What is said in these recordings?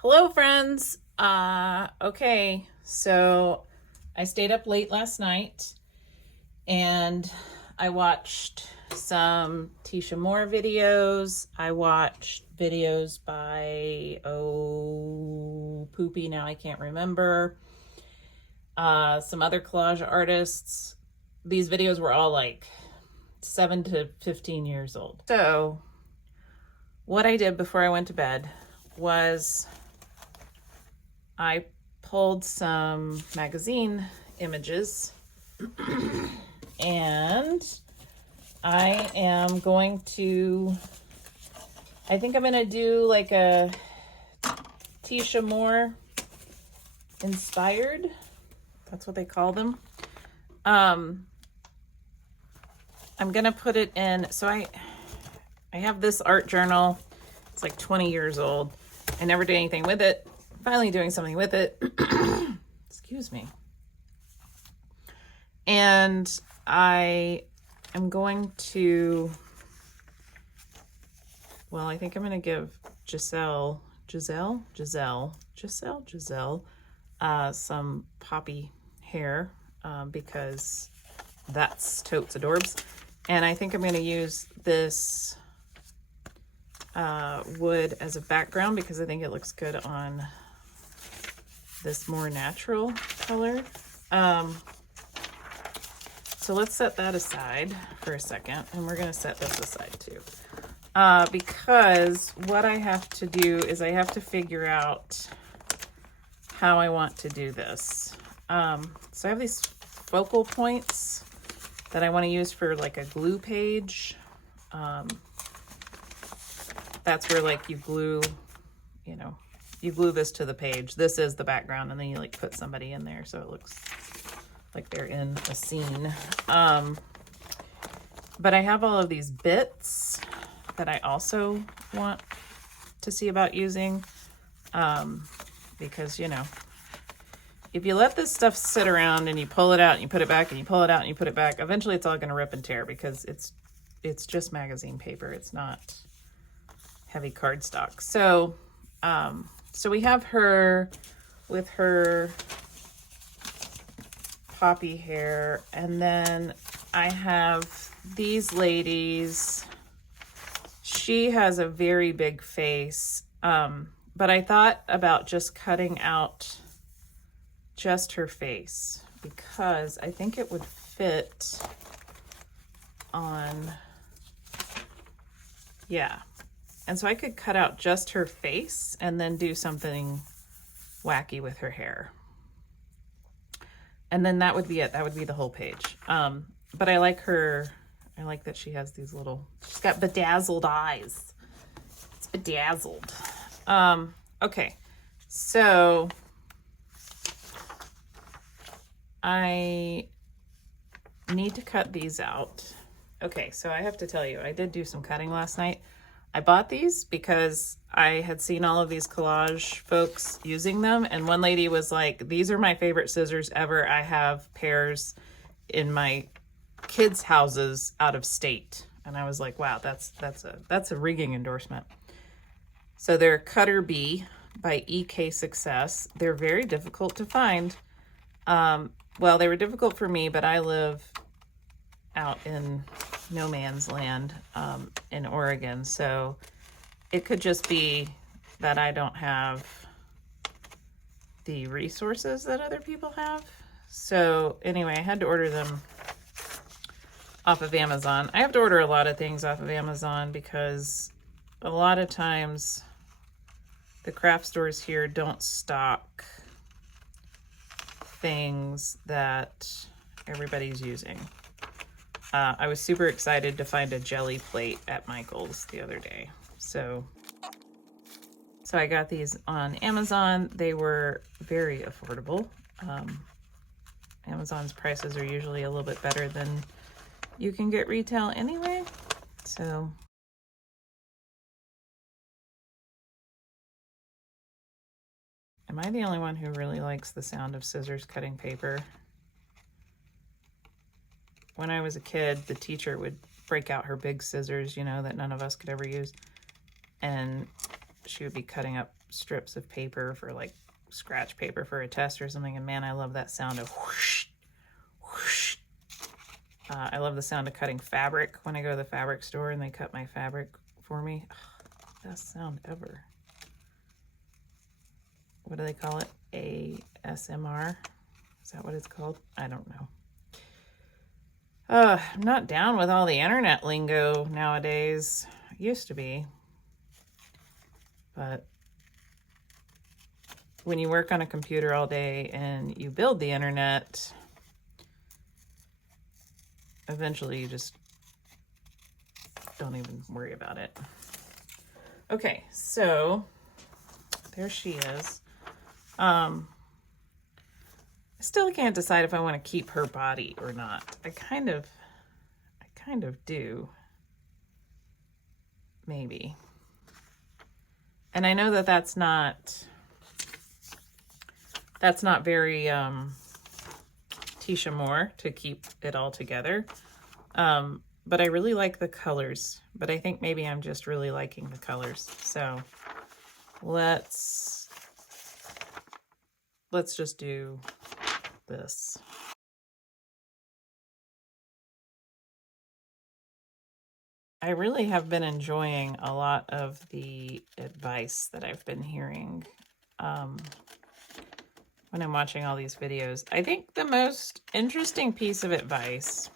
Hello, friends. Okay, so I stayed up late last night and I watched some Tisha Moore videos. I watched videos by, Poopy, now I can't remember. Some other collage artists. These videos were all like 7 to 15 years old. So, what I did before I went to bed was I pulled some magazine images and I am going to, I think I'm going to do like a Tisha Moore inspired. That's what they call them. I'm going to put it in. So I have this art journal. It's like 20 years old. I never did anything with it. Finally doing something with it. Excuse me. And I am going to, well, I think I'm going to give Giselle, some poppy hair because that's totes adorbs. And I think I'm going to use this wood as a background because I think it looks good on this more natural color. So let's set that aside for a second, and we're going to set this aside too. Because what I have to do is I have to figure out how I want to do this. So I have these focal points that I want to use for like a glue page. That's where like you glue, you glue this to the page. This is the background, and then you like put somebody in there so it looks like they're in a scene. But I have all of these bits that I also want to see about using because, if you let this stuff sit around and you pull it out and you put it back and you pull it out and you put it back, eventually it's all going to rip and tear because it's just magazine paper. It's not heavy cardstock. So we have her with her poppy hair, and then I have these ladies. She has a very big face, but I thought about just cutting out just her face because I think it would fit on, yeah. And so I could cut out just her face and then do something wacky with her hair. And then that would be it. That would be the whole page. But I like her. I like that she has these little, she's got bedazzled eyes. It's bedazzled. Okay. So I need to cut these out. Okay. So I have to tell you, I did do some cutting last night. I bought these because I had seen all of these collage folks using them. And one lady was like, these are my favorite scissors ever. I have pairs in my kids' houses out of state. And I was like, wow, that's a ringing endorsement. So they're Cutter Bee by EK Success. They're very difficult to find. Well, they were difficult for me, but I live out in no man's land in Oregon, so it could just be that I don't have the resources that other people have. So anyway, I had to order them off of Amazon. I have to order a lot of things off of Amazon because a lot of times the craft stores here don't stock things that everybody's using. I was super excited to find a jelly plate at Michael's the other day. So I got these on Amazon. They were very affordable. Amazon's prices are usually a little bit better than you can get retail anyway. So am I the only one who really likes the sound of scissors cutting paper? When I was a kid, the teacher would break out her big scissors, that none of us could ever use. And she would be cutting up strips of paper for like scratch paper for a test or something, and man, I love that sound of whoosh, whoosh. I love the sound of cutting fabric when I go to the fabric store and they cut my fabric for me. Oh, best sound ever. What do they call it? ASMR? Is that what it's called? I don't know. I'm not down with all the internet lingo nowadays. I used to be. But when you work on a computer all day and you build the internet, eventually you just don't even worry about it. Okay, so there she is. I still can't decide if I want to keep her body or not. I kind of do. Maybe. And I know that that's not very Tisha Moore to keep it all together. But I really like the colors, but I think maybe I'm just really liking the colors. So let's just do this. I really have been enjoying a lot of the advice that I've been hearing when I'm watching all these videos. I think the most interesting piece of advice,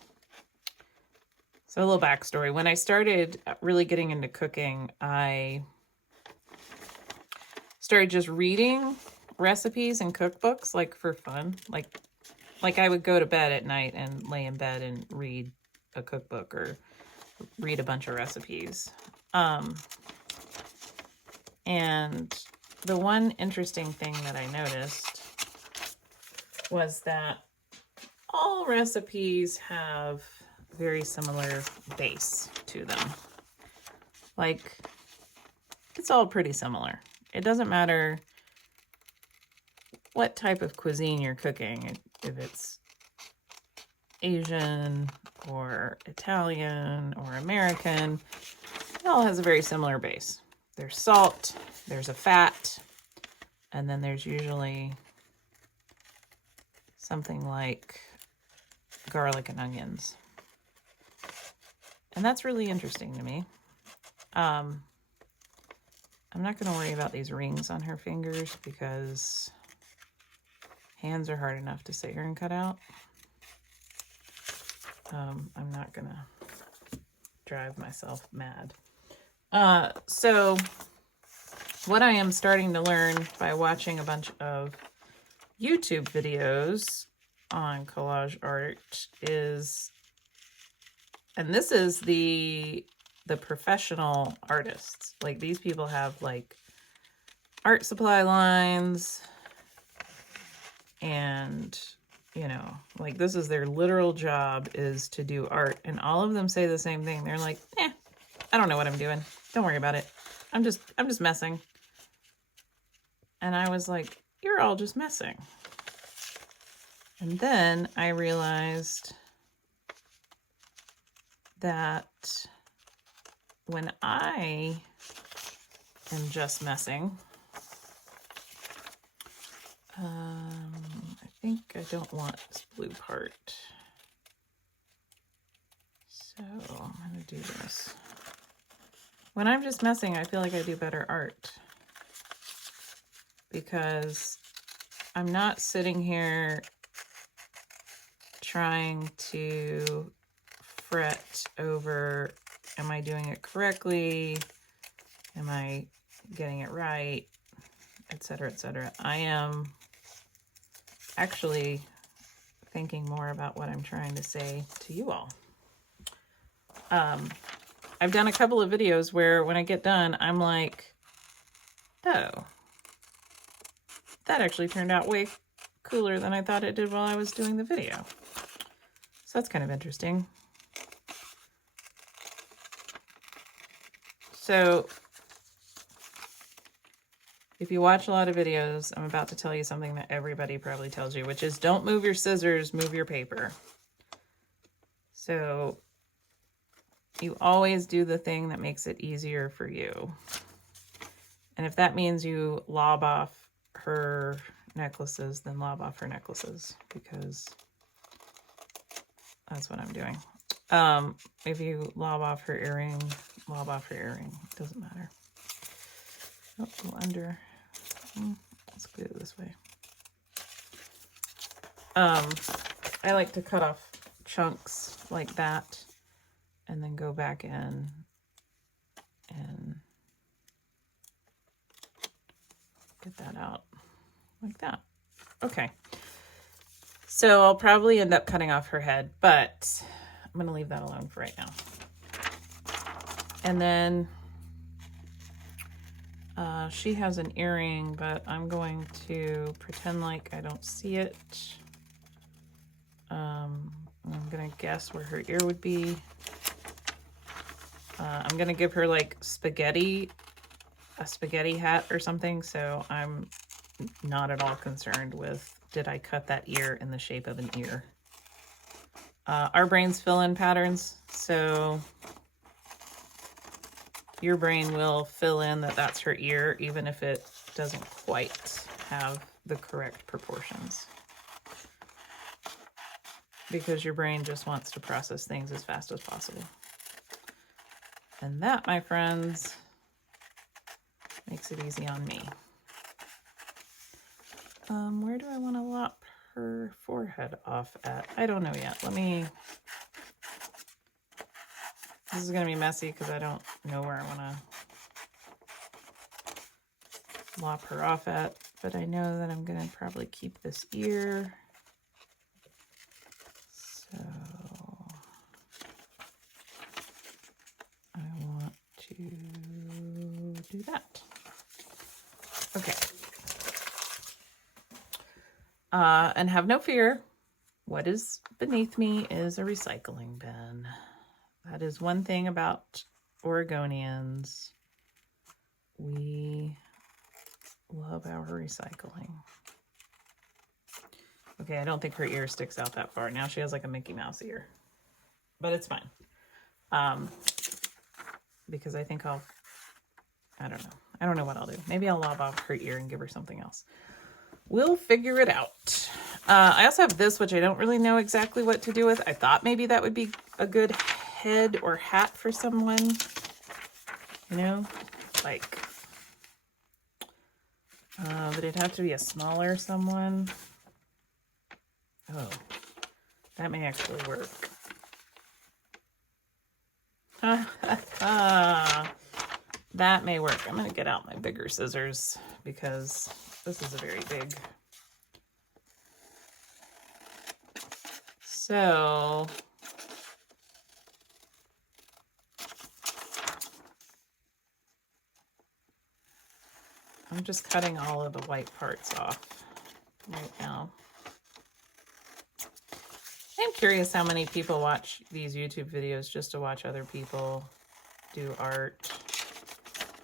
so a little backstory. When I started really getting into cooking, I started just reading recipes and cookbooks, like for fun. Like I would go to bed at night and lay in bed and read a cookbook or read a bunch of recipes. And the one interesting thing that I noticed was that all recipes have very similar base to them. Like, it's all pretty similar. It doesn't matter what type of cuisine you're cooking, if it's Asian or Italian or American, it all has a very similar base. There's salt, there's a fat, and then there's usually something like garlic and onions. And that's really interesting to me. I'm not going to worry about these rings on her fingers because hands are hard enough to sit here and cut out. I'm not going to drive myself mad. So what I am starting to learn by watching a bunch of YouTube videos on collage art is, and this is the professional artists. Like, these people have like art supply lines and, you know, like, this is their literal job, is to do art. And all of them say the same thing. They're like, I don't know what I'm doing. Don't worry about it. I'm just messing. And I was like, you're all just messing. And then I realized that when I am just messing, I think I don't want this blue part. So I'm going to do this. When I'm just messing, I feel like I do better art because I'm not sitting here trying to fret over, am I doing it correctly? Am I getting it right? Etc., etc. I am actually thinking more about what I'm trying to say to you all. I've done a couple of videos where when I get done, I'm like, oh, that actually turned out way cooler than I thought it did while I was doing the video. So that's kind of interesting. So if you watch a lot of videos, I'm about to tell you something that everybody probably tells you, which is don't move your scissors, move your paper. So you always do the thing that makes it easier for you. And if that means you lob off her necklaces, then lob off her necklaces, because that's what I'm doing. If you lob off her earring, lob off her earring. It doesn't matter. Oh, go under. Let's put it this way. I like to cut off chunks like that and then go back in and get that out like that. Okay. So I'll probably end up cutting off her head, but I'm going to leave that alone for right now. And then she has an earring, but I'm going to pretend like I don't see it. I'm going to guess where her ear would be. I'm going to give her like a spaghetti hat or something, so I'm not at all concerned with, did I cut that ear in the shape of an ear? Our brains fill in patterns, so your brain will fill in that that's her ear, even if it doesn't quite have the correct proportions. Because your brain just wants to process things as fast as possible. And that, my friends, makes it easy on me. Where do I want to lop her forehead off at? I don't know yet. This is going to be messy because I don't know where I want to lop her off at, but I know that I'm going to probably keep this ear. So I want to do that. Okay. And have no fear. What is beneath me is a recycling bin. That is one thing about Oregonians. We love our recycling. Okay, I don't think her ear sticks out that far. Now she has like a Mickey Mouse ear. But it's fine. Because I think I don't know. I don't know what I'll do. Maybe I'll lob off her ear and give her something else. We'll figure it out. I also have this, which I don't really know exactly what to do with. I thought maybe that would be a good head or hat for someone. You know, like, but it'd have to be a smaller someone. Oh, that may actually work. That may work. I'm going to get out my bigger scissors because this is a very big. So I'm just cutting all of the white parts off right now. I'm curious how many people watch these YouTube videos just to watch other people do art.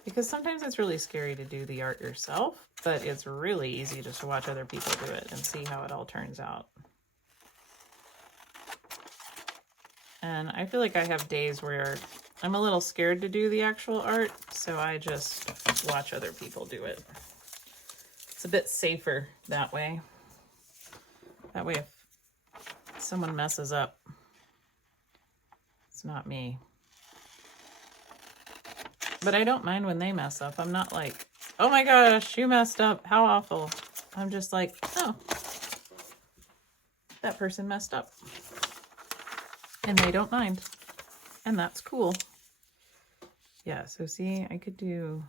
Because sometimes it's really scary to do the art yourself, but it's really easy just to watch other people do it and see how it all turns out. And I feel like I have days where I'm a little scared to do the actual art, so I just watch other people do it. It's a bit safer that way. That way if someone messes up, it's not me. But I don't mind when they mess up. I'm not like, oh my gosh, you messed up, how awful. I'm just like, oh, that person messed up. And they don't mind. And that's cool. Yeah, so see, I could do...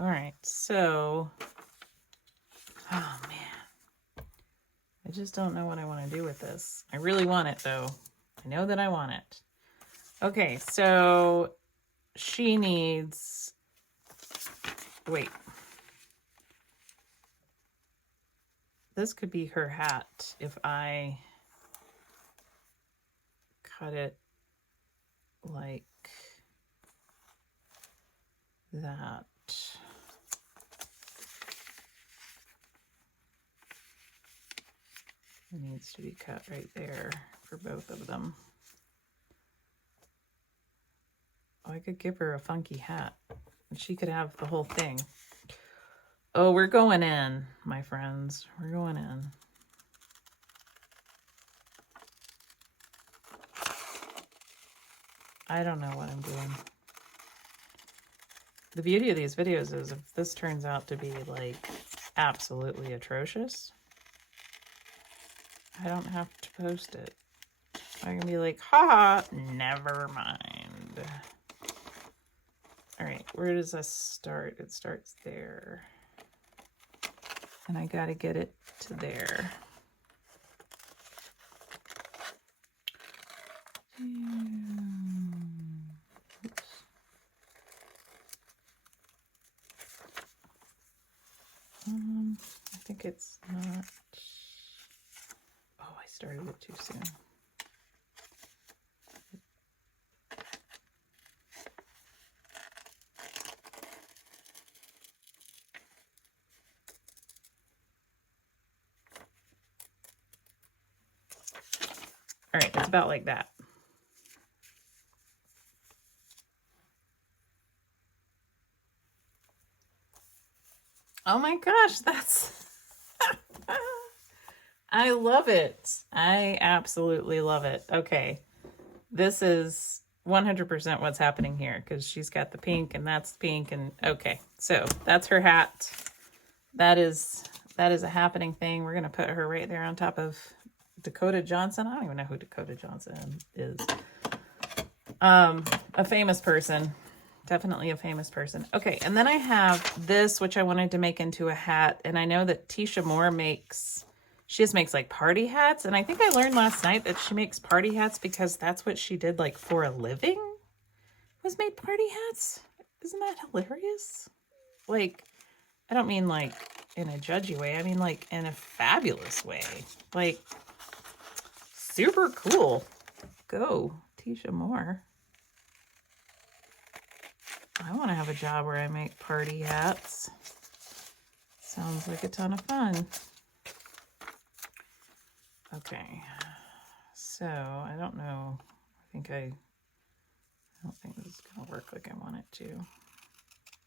All right, so... Oh, man. I just don't know what I want to do with this. I really want it, though. I know that I want it. Okay, so she needs... Wait. This could be her hat if I cut it like that. It needs to be cut right there for both of them. Oh, I could give her a funky hat. And she could have the whole thing. Oh, we're going in, my friends. We're going in. I don't know what I'm doing. The beauty of these videos is if this turns out to be like absolutely atrocious, I don't have to post it. I can be like, haha, never mind. All right, where does this start? It starts there. And I gotta get it to there. Oops. I think it's not. Oh, I started it too soon. All right, it's about like that. Oh my gosh, that's... I love it. I absolutely love it. Okay, this is 100% what's happening here because she's got the pink and that's pink and okay. So that's her hat. That is a happening thing. We're gonna put her right there on top of Dakota Johnson. I don't even know who Dakota Johnson is. A famous person. Definitely a famous person. Okay, and then I have this, which I wanted to make into a hat. And I know that Tisha Moore she just makes like party hats. And I think I learned last night that she makes party hats because that's what she did like for a living, was made party hats. Isn't that hilarious? Like, I don't mean like in a judgy way. I mean like in a fabulous way. Like, super cool. Go, Tisha Moore. I want to have a job where I make party hats. Sounds like a ton of fun. Okay, so I don't know. I don't think this is gonna work like I want it to.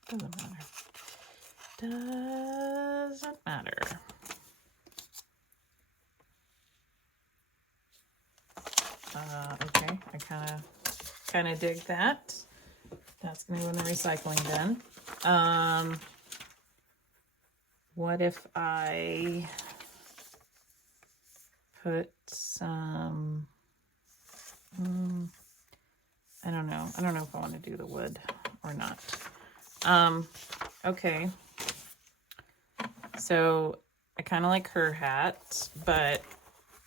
Doesn't matter. Doesn't matter. Okay, I kind of dig that. That's gonna go in the recycling bin. What if I put some, I don't know if I want to do the wood or not. Okay. So I kind of like her hat, but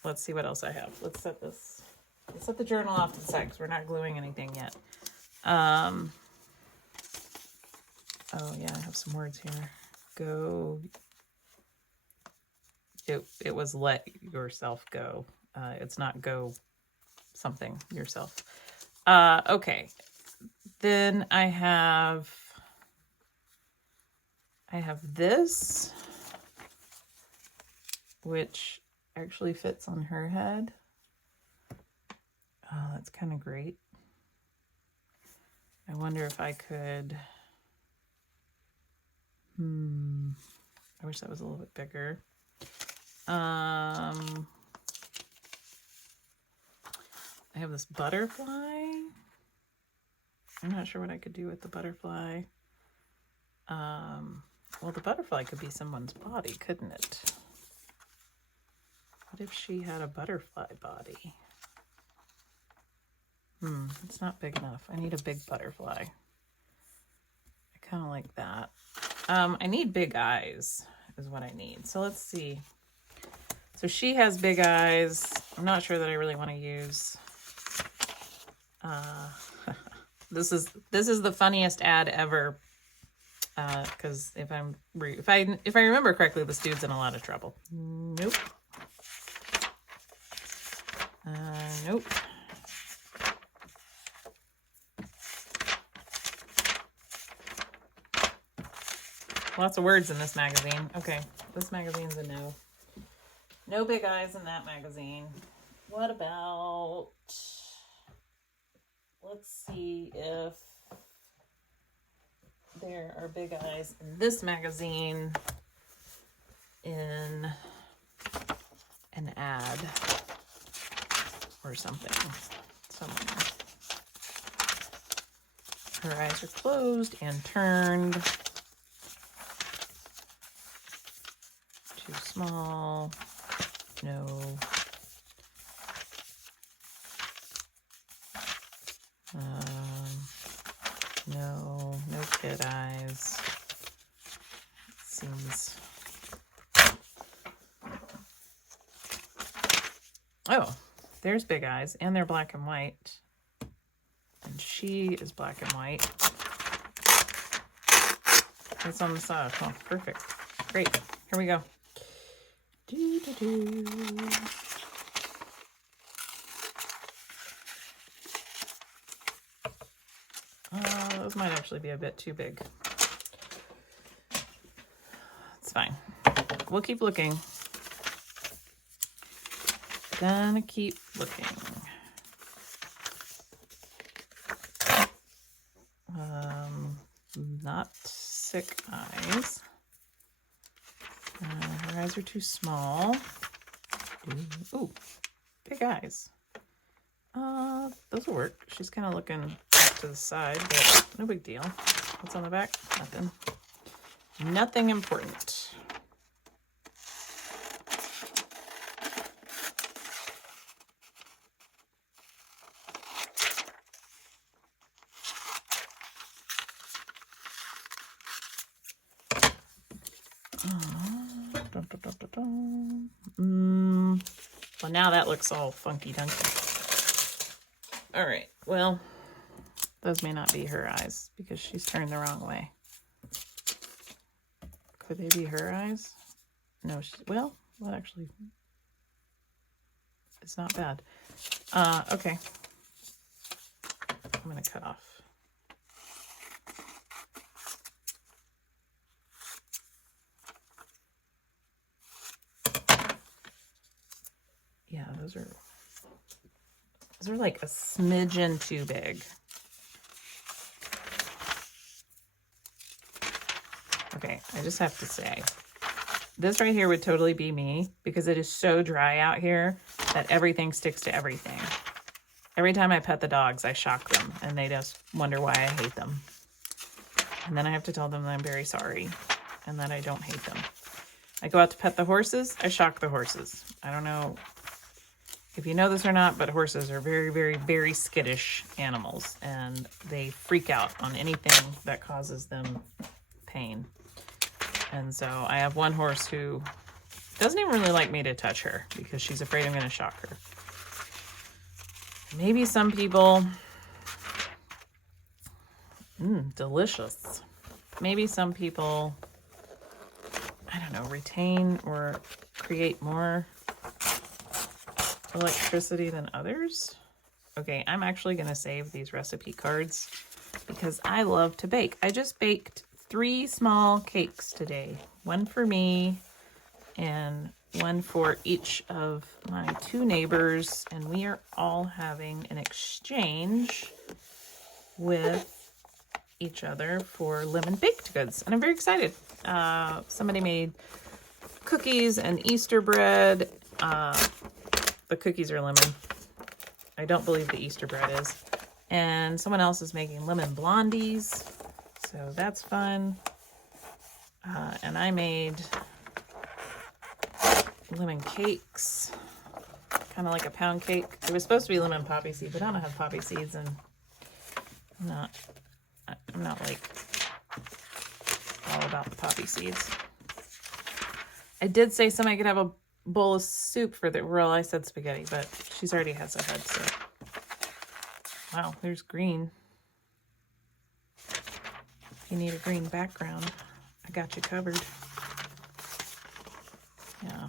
let's see what else I have. Let's set the journal off to the side because we're not gluing anything yet. Oh yeah, I have some words here. Go. It was let yourself go. It's not go something yourself. Okay. Then I have this, which actually fits on her head. Oh, that's kind of great. I wonder if I could, I wish that was a little bit bigger. I have this butterfly. I'm not sure what I could do with the butterfly. Well, the butterfly could be someone's body, couldn't it? What if she had a butterfly body? It's not big enough. I need a big butterfly. I kind of like that. I need big eyes is what I need. So let's see. So she has big eyes. I'm not sure that I really want to use. This is the funniest ad ever. Because if I remember correctly, this dude's in a lot of trouble. Nope. Nope. Lots of words in this magazine. Okay, this magazine's a no. No big eyes in that magazine. What about... Let's see if there are big eyes in this magazine in an ad or something somewhere. Her eyes are closed and turned. Too small. No. No kid eyes. Seems. Oh, there's big eyes, and they're black and white. And she is black and white. It's on the side. Oh, perfect. Great. Here we go. Those might actually be a bit too big. It's fine. We'll keep looking. Gonna keep looking. Not sick eyes. Her eyes are too small. Ooh, big eyes. Those will work. She's kind of looking to the side, but no big deal. What's on the back? Nothing. Nothing important. Well, now that looks all funky dunky. All right, well, those may not be her eyes because she's turned the wrong way. Could they be her eyes? No, well, actually, it's not bad. Okay. I'm gonna cut off. Yeah, those are like a smidgen too big. Okay, I just have to say, this right here would totally be me because it is so dry out here that everything sticks to everything. Every time I pet the dogs, I shock them and they just wonder why I hate them. And then I have to tell them that I'm very sorry and that I don't hate them. I go out to pet the horses, I shock the horses. I don't know if you know this or not, but horses are very, very, very skittish animals and they freak out on anything that causes them pain. And so I have one horse who doesn't even really like me to touch her because she's afraid I'm going to shock her. Maybe some people, delicious. Maybe some people, I don't know, retain or create more electricity than others. Okay, I'm actually going to save these recipe cards because I love to bake. I just baked 3 small cakes today. One for me and one for each of my 2 neighbors. And we are all having an exchange with each other for lemon baked goods. And I'm very excited. Somebody made cookies and Easter bread. The cookies are lemon. I don't believe the Easter bread is. And someone else is making lemon blondies. So that's fun. And I made lemon cakes. Kind of like a pound cake. It was supposed to be lemon poppy seed, but I don't have poppy seeds and I'm not like all about the poppy seeds. I did say somebody could have a bowl of soup for the, well, I said spaghetti, but she's already has a head, so. Wow, there's green. If you need a green background, I got you covered. Yeah,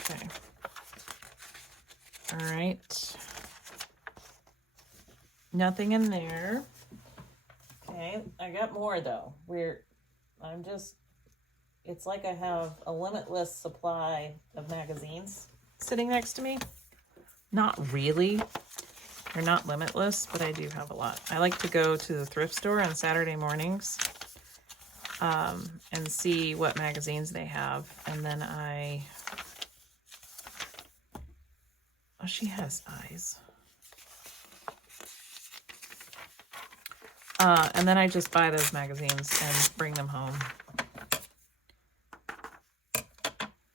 okay. All right. Nothing in there. Okay, I got more though. It's like I have a limitless supply of magazines sitting next to me. Not really. They're not limitless, but I do have a lot. I like to go to the thrift store on Saturday mornings and see what magazines they have. And then oh, she has eyes. And then I just buy those magazines and bring them home.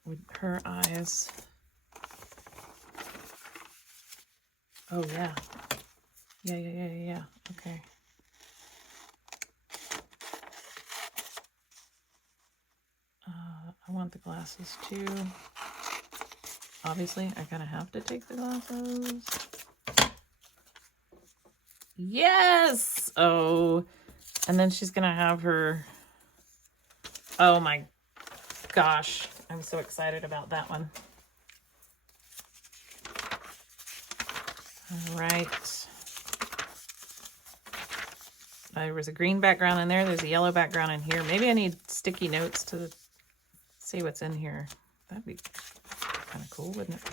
With her eyes. Oh, yeah. Yeah. Okay. I want the glasses too. Obviously, I kind of have to take the glasses. Yes! Oh, and then she's gonna have her... Oh my gosh. I'm so excited about that one. All right. There was a green background in there. There's a yellow background in here. Maybe I need sticky notes to see what's in here. That'd be kind of cool, wouldn't it?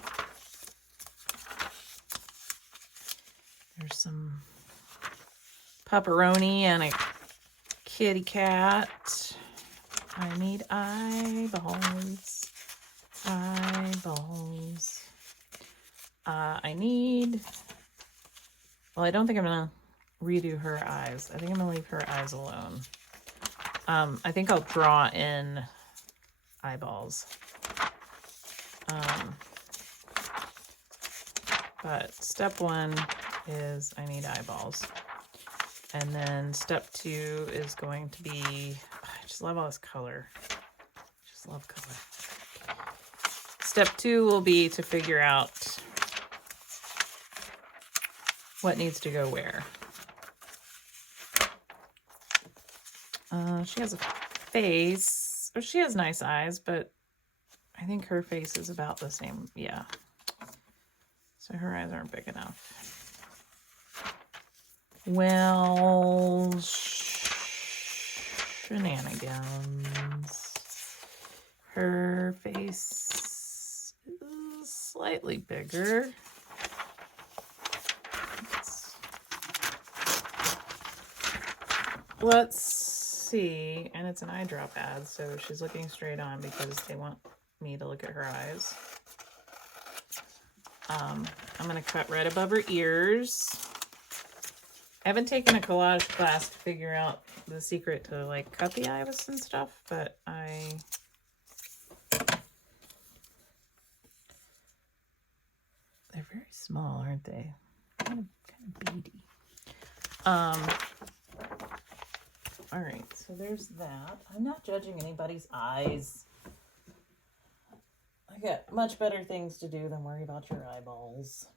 There's some pepperoni and a kitty cat. I need eyeballs. Eyeballs. I need... Well, I don't think I'm going to redo her eyes. I think I'm going to leave her eyes alone. I think I'll draw in eyeballs. But step one is I need eyeballs. And then step two is going to be... I just love all this color. Just love color. Step two will be to figure out what needs to go where. She has a face. Oh, she has nice eyes, but I think her face is about the same. Yeah. So her eyes aren't big enough. Well, shenanigans. Her face is slightly bigger. Let's see. And it's an eye drop ad, so she's looking straight on because they want me to look at her eyes. I'm going to cut right above her ears. I haven't taken a collage class to figure out the secret to like cut the iris and stuff, but they're very small, aren't they? Kind of beady. All right, so there's that. I'm not judging anybody's eyes. I got much better things to do than worry about your eyeballs.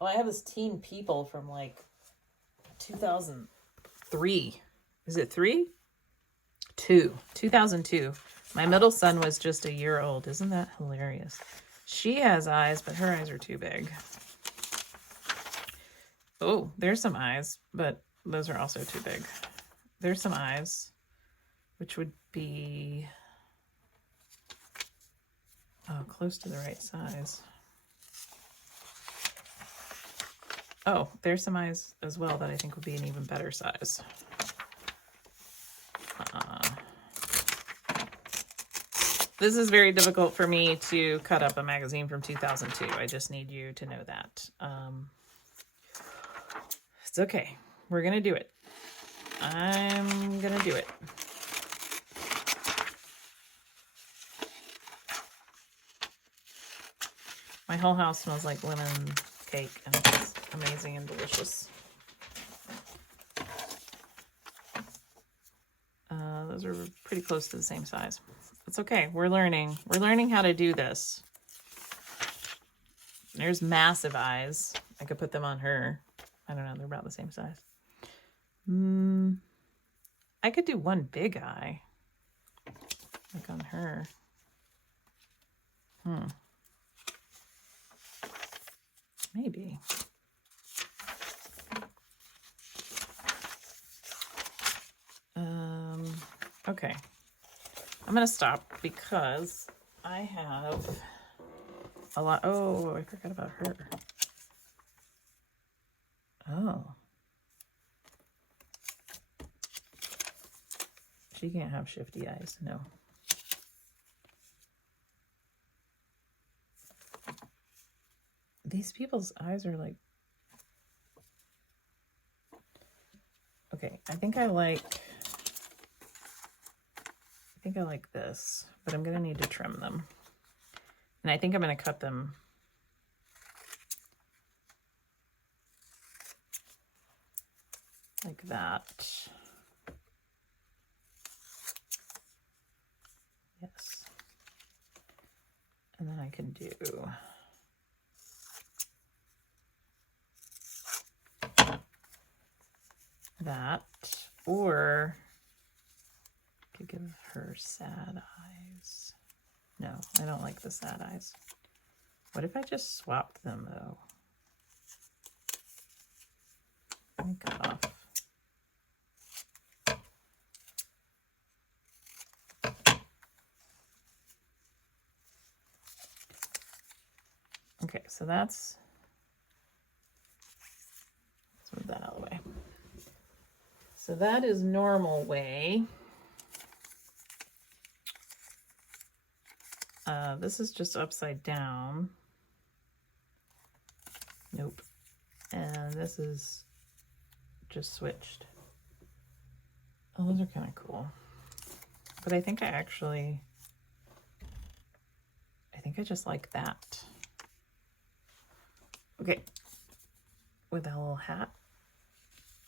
Oh, I have this Teen People from like 2003. Is it 3? 2002. My middle son was just a year old. Isn't that hilarious? She has eyes, but her eyes are too big. Oh, there's some eyes, but those are also too big. There's some eyes, which would be close to the right size. Oh, there's some eyes as well that I think would be an even better size. This is very difficult for me to cut up a magazine from 2002. I just need you to know that. It's okay. We're going to do it. I'm going to do it. My whole house smells like lemon cake, and it's amazing and delicious. Those are pretty close to the same size. It's okay. We're learning. We're learning how to do this. There's massive eyes. I could put them on her. I don't know. They're about the same size. I could do one big eye. Like on her. Maybe. Okay. I'm going to stop because I have a lot. Oh, I forgot about her. Oh. She can't have shifty eyes, no. These people's eyes are like... Okay, I think I like this, but I'm gonna need to trim them. And I think I'm gonna cut them like that. Yes. And then I can do that, or I could give her sad eyes. No, I don't like the sad eyes. What if I just swapped them though? Let me cut off. Okay, so let's move that out of the way. So that is normal way. This is just upside down. Nope. And this is just switched. Oh, those are kind of cool. But I think I just like that. Okay. With that little hat.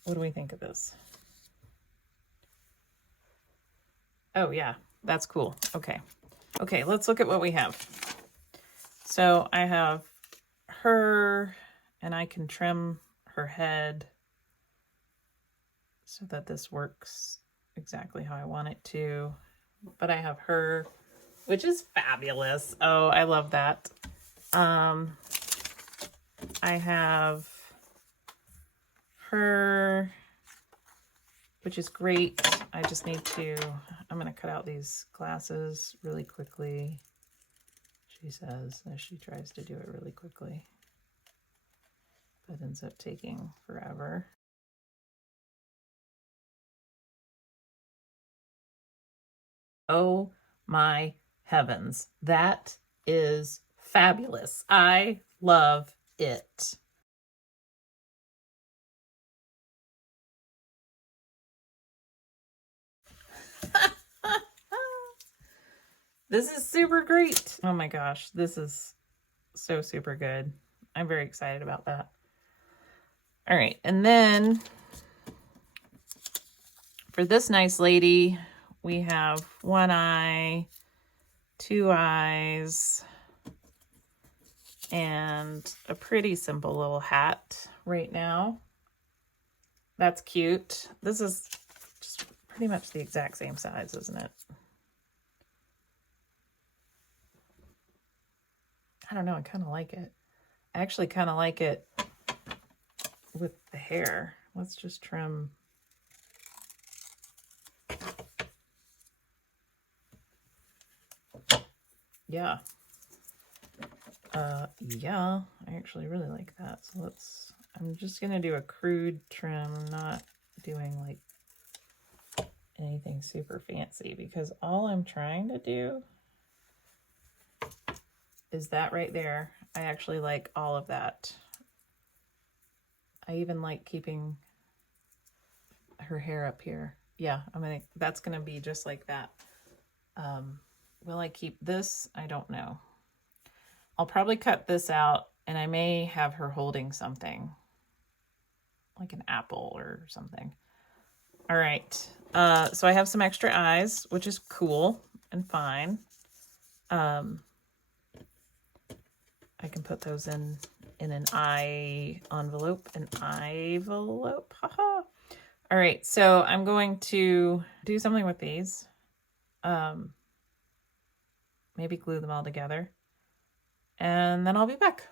What do we think of this? Oh yeah, that's cool. Okay. Okay, let's look at what we have. So I have her, and I can trim her head so that this works exactly how I want it to. But I have her, which is fabulous. Oh, I love that. I have her, which is great. I just need to, I'm going to cut out these glasses really quickly, she says, as she tries to do it really quickly. That ends up taking forever. Oh my heavens, that is fabulous. I love it. This is super great. Oh my gosh, this is so super good. I'm very excited about that. All right, and then for this nice lady, we have one eye, two eyes, and a pretty simple little hat right now. That's cute. This is just pretty much the exact same size, isn't it? I don't know, I kind of like it. I actually kind of like it with the hair. Let's just trim. Yeah. Yeah, I actually really like that. So I'm just gonna do a crude trim. I'm not doing like anything super fancy because all I'm trying to do is that right there. I actually like all of that. I even like keeping her hair up here. Yeah, that's gonna be just like that. Will I keep this? I don't know. I'll probably cut this out, and I may have her holding something like an apple or something. All right, so I have some extra eyes, which is cool and fine. I can put those in an eye envelope, haha. All right, so I'm going to do something with these. Maybe glue them all together, and then I'll be back.